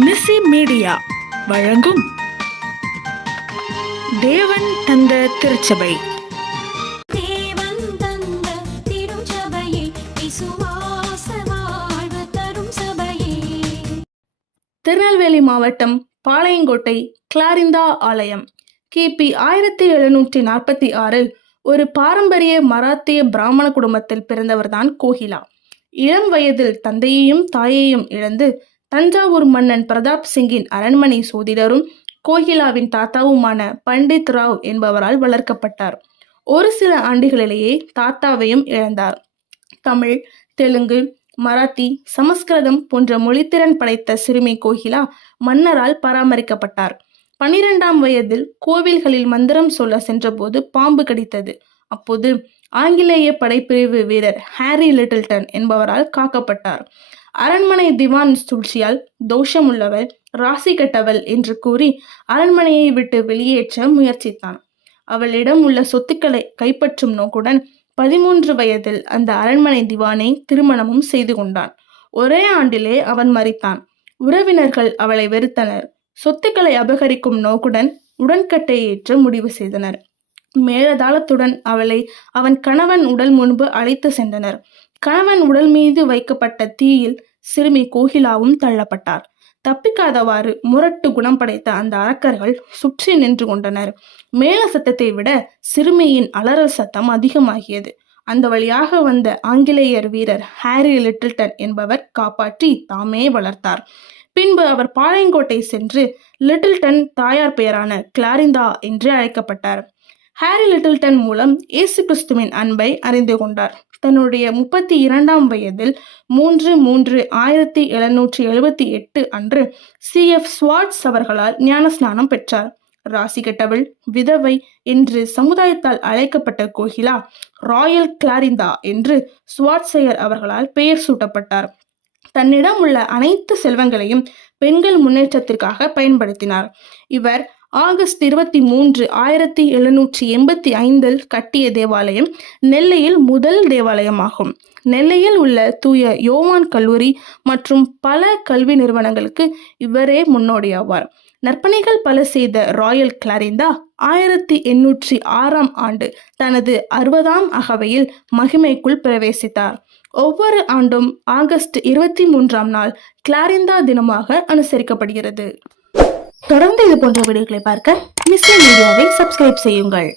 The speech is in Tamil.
நிசி மீடியா வழங்கும் தேவன் தந்த திருச்சபை. திருநெல்வேலி மாவட்டம் பாளையங்கோட்டை கிளாரிந்தா ஆலயம் கிபி 1746 ஒரு பாரம்பரிய மராத்திய பிராமண குடும்பத்தில் பிறந்தவர்தான் கோகிலா. இளம் வயதில் தந்தையையும் தாயையும் இழந்து தஞ்சாவூர் மன்னன் பிரதாப் சிங்கின் அரண்மனை சோதிடரும் கோகிலாவின் தாத்தாவுமான பண்டித் ராவ் என்பவரால் வளர்க்கப்பட்டார். ஒரு சில ஆண்டுகளிலேயே தாத்தாவையும் இழந்தார். தமிழ், தெலுங்கு, மராத்தி, சமஸ்கிருதம் போன்ற மொழித்திறன் படைத்த சிறுமி கோகிலா மன்னரால் பராமரிக்கப்பட்டார். 12ஆம் வயதில் கோவில்களில் மந்திரம் சொல்ல சென்றபோது பாம்பு கடித்தது. அப்போது ஆங்கிலேய படைப்பிரிவு வீரர் ஹாரி லிட்டில்டன் என்பவரால் காக்கப்பட்டார். அரண்மனை திவான் சூழ்ச்சியால் தோஷமுள்ளவள், ராசி கட்டவள் என்று கூறி அரண்மனையை விட்டு வெளியேற்ற முயற்சித்தான். அவளிடம் உள்ள சொத்துக்களை கைப்பற்றும் நோக்குடன் 13 வயதில் அந்த அரண்மனை திவானை திருமணமும் செய்து கொண்டான். ஒரே ஆண்டிலே அவன் மரித்தான். உறவினர்கள் அவளை வெறுத்தனர். சொத்துக்களை அபகரிக்கும் நோக்குடன் உடன்கட்டை ஏற்ற முடிவு செய்தனர். மேலதாளத்துடன் அவளை அவன் கணவன் உடல் முன்பு அழைத்து சென்றனர். கணவன் உடல் மீது வைக்கப்பட்ட தீயில் சிறுமி கோகிலாவும் தள்ளப்பட்டார். தப்பிக்காதவாறு முரட்டு குணம் படைத்த அந்த அரக்கர்கள் சுற்றி நின்று கொண்டனர். மேல சத்தத்தை விட சிறுமியின் அலறல் சத்தம் அதிகமாகியது. அந்த வழியாக வந்த ஆங்கிலேயர் வீரர் ஹாரி லிட்டில்டன் என்பவர் காப்பாற்றி தாமே வளர்த்தார். பின்பு அவர் பாளையங்கோட்டை சென்று லிட்டில்டன் தாயார் பெயரான கிளாரிந்தா என்று அழைக்கப்பட்டார். ஹாரி லிட்டில்டன் மூலம் இயேசு கிறிஸ்துவின் அன்பை அறிந்து கொண்டார். தன்னுடைய 32ஆம் வயதில் 3/3/1778 அன்று CF ஸ்வாட்ஸ் அவர்களால் ஞானஸ்நானம் பெற்றார். ராசி கட்டவள், விதவை என்று சமுதாயத்தால் அழைக்கப்பட்ட கோகிலா ராயல் கிளாரிந்தா என்று ஸ்வாட்சையர் அவர்களால் பெயர் சூட்டப்பட்டார். தன்னிடம் உள்ள அனைத்து செல்வங்களையும் பெண்கள் முன்னேற்றத்திற்காக பயன்படுத்தினார். இவர் ஆகஸ்ட் 23, 1785 கட்டிய தேவாலயம் நெல்லையில் முதல் தேவாலயமாகும். நெல்லையில் உள்ள தூய யோவான் கல்லூரி மற்றும் பல கல்வி நிறுவனங்களுக்கு இவரே முன்னோடியாவார். நற்பணிகள் பல செய்த ராயல் கிளாரிந்தா 1806ஆம் ஆண்டு தனது 60ஆம் அகவையில் மகிமைக்குள் பிரவேசித்தார். ஒவ்வொரு ஆண்டும் ஆகஸ்ட் 23ஆம் நாள் கிளாரிந்தா தினமாக அனுசரிக்கப்படுகிறது. தொடர்ந்து இது போன்ற வீடியோக்களை பார்க்க நிசி மீடியாவை சப்ஸ்கிரைப் செய்யுங்கள்.